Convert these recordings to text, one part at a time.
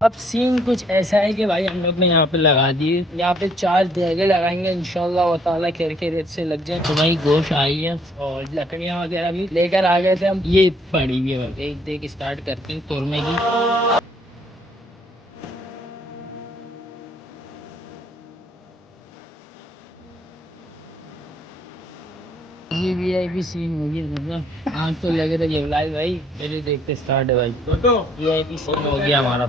अब सीन कुछ ऐसा है कि भाई हम लोग ने यहाँ पे लगा दिए, यहाँ पे 4 जगह लगाएंगे इंशाल्लाह ताला खैर खैरियत से लग जाए। तो भाई गोश्त आई है और लकड़ियाँ वगैरह भी लेकर आ गए थे हम, ये पड़ी है। एक देख स्टार्ट करते हैं तोड़ने की। ये VIP सीन हो गया, मतलब आँख तो लगे तो ये भाई पहले देखते स्टार्ट है भाई। तो VIP सीन हो गया हमारा।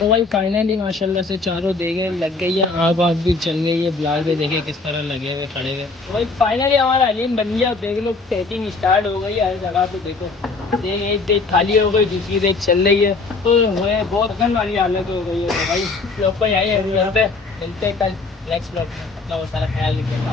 तो भाई फाइनली माशाल्लाह से चारों देखे लग गई है, आँख भी चल गई है, ब्लाल पे देखे किस तरह लगे हुए खड़े हुए। तो भाई फाइनली हमारा हलीम बन गया। देख लो पैकिंग स्टार्ट हो गई है हर जगह पे। देखो देख, एक देख खाली हो गई, दूसरी देख चल रही है। तो मुझे बहुत थकन वाली हालत हो गई है। तो भाई ब्लॉग पर यही है, मिलते कल नेक्स्ट ब्लॉग में। अपना वो सारा ख्याल रखिएगा।